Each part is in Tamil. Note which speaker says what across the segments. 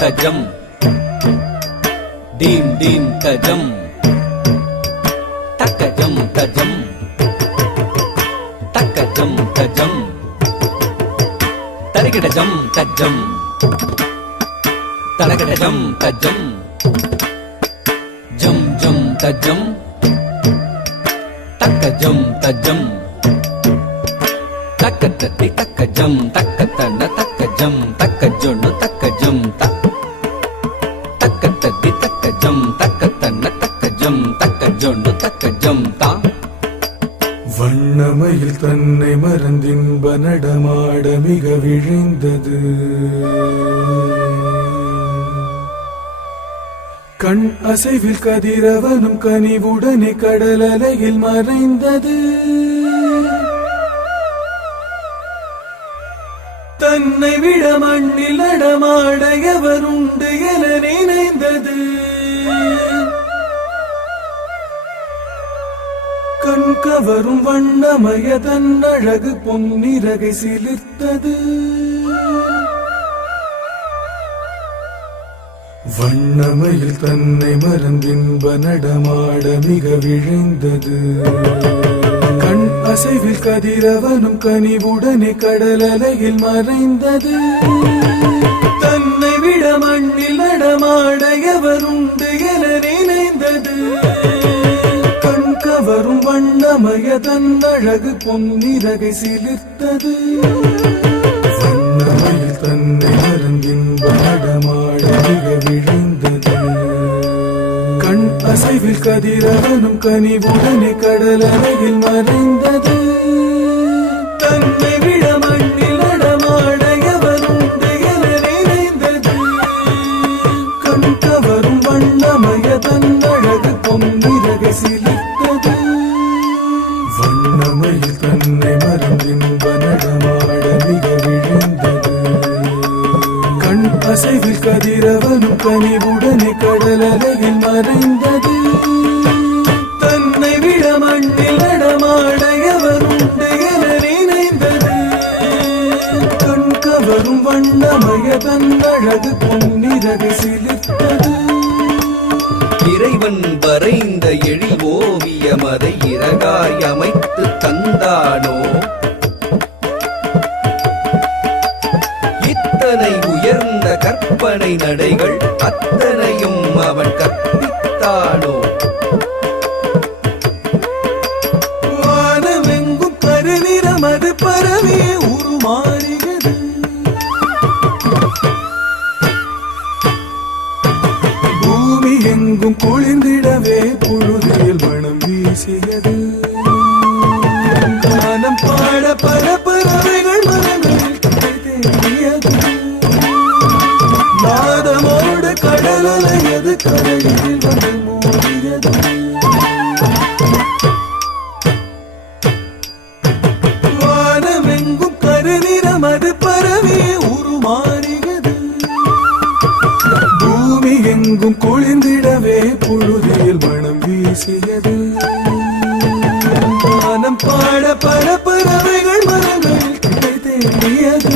Speaker 1: కజం డీం డీం కజం తక్కజం కజం తక్కజం కజం తరిగడజం కజం తలగడజం కజం జం జం తజం. తక్కజం తజం. తక్కటి తక్కజం తక్కతన తక్కజం తక్కజొండు తక్కజం తక్క ஜொண்டு தக்க ஜம்தா
Speaker 2: வண்ணமையில் தன்னை மறந்தின்ப நடமாட மிக விழிந்தது. கண் அசைவில் கதிரவனும் கனிவுடனே கடல் அலையில் மறைந்தது. தன்னை விட மண்ணில் நடமாட எவருண்டு என நினைந்தது. கண் கவரும் வண்ணமய தன்னழகு பொன்னிறகை சிலிர்த்தது. வண்ணமையில் தன்னை மறந்தின்ப நடமாட மிக விழைந்தது. கண் அசைவில் கதிரவனும் கனிவுடனே கடல் மறைந்தது. தன்னை விட மண்ணில் நடமாட எவருண்டு என நினைந்தது. வண்ணமய தன் பொன்னிறகை சிலிர்த்தது. வண்ணமயில் தன்னை மறந்தின்ப நடமாட விழுந்தது. கண் அசைவில் கதிரவனும் கனிவுடனே கடல் அறையில் மறைந்தது. தன்னை விட வண்ணமயில் தன்னை மறந்தின்ப நடமாட மிக விழுந்தது. கண் அசைவில் கதிரவனும் கனிவுடனே கடல் அலையில் மறைந்தது. தன்னை விட மண்ணில் நடமாட என நினைந்தது. கண் கவரும் வண்ணமய தன் பொன்னிறகு சிலித்தது
Speaker 1: இறைவன் வரைந்த எழில் ஓவியம் அதை இறகாய் அமைத்து தந்தானோ இத்தனை உயர்ந்த கற்பனை நடைகள் அத்தனையும் அவன் கற்பித்தானோ?
Speaker 2: வானமெங்கும் கருநிறம் அது பரவிய உருமாறுகிறது பூமி எங்கும் குளிர்ந்திடவே புழுதியில் மனம் வீசியது. மனம் பாட பல பறவைகள் மரங்களில் கிளை தேடியது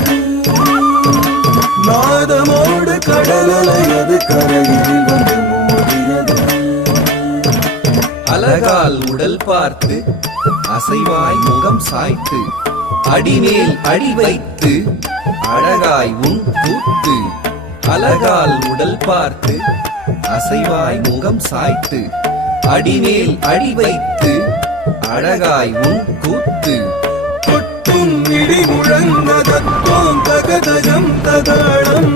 Speaker 2: நாதமோடு கடல் கரையில் வந்து மோதியது.
Speaker 1: அழகால் உடல் பார்த்து அசைவாய் முகம் சாய்த்து அடிமேல் அடி வைத்து அழகாய் உன் கூத்து. அழகால் உடல் பார்த்து அசைவாய் முகம் சாய்த்து அடிமேல் அடி வைத்து அழகாய் உன் கூத்து.
Speaker 2: கொட்டும் இடி முழங்கதத்தோம் தகதஜம் ததாளம்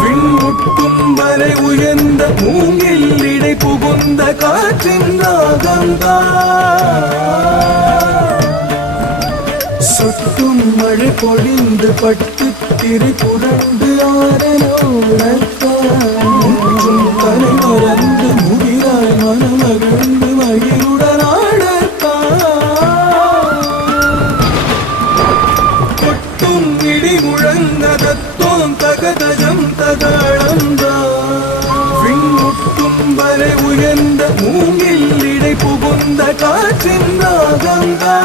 Speaker 2: விண்முட்டும் வரை உயர்ந்த மூங்கில் இடை புகுந்த காற்றின் ராகந்தா சுட்டும் மழை பொழிந்து பட்டு திரு புரண்டு ஆரலோடத்தான் மூங்கில் இடை புகுந்த காற்றின் ராகந்தா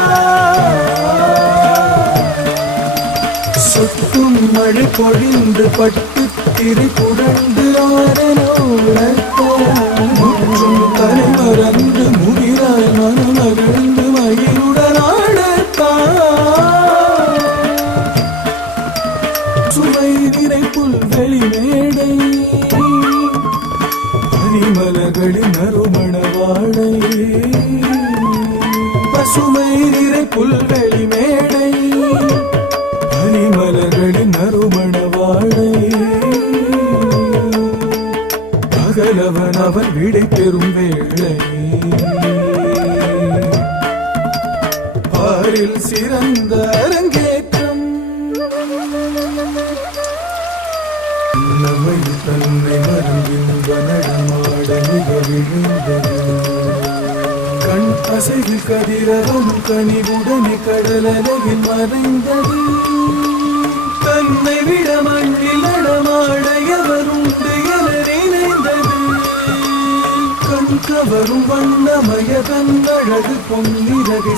Speaker 2: சொட்டும் மழை பொழிந்து பட்டு திரி புரண்டு முற்றும் தலை மறந்து முகிராய் மனமகிழ்ந்து மயிருடன் ஆடத்தான் சுவை நிறை வெளி மேடை. பனிமலர்களின் நறுமண வாடை பசுமை நிறை புல்வெளி மேடை. பனிமலர்களின் நறுமண வாடை பகலவன் அவன் விடை பெறும் வேளை. பாரில் சிறந்த அரங்கே நம்மை தன்னை மறந்தின்ப நடமாட மிக விழுந்தது கண் அசைவில் கதிரவன் கனிவுடனே கடலலையில் மறைந்தது. தன்னை விட மண்ணில் நடமாட எவருண்டு என நினைந்தது. கண் கவரும் வண்ணமய தன் பொன்னிறகை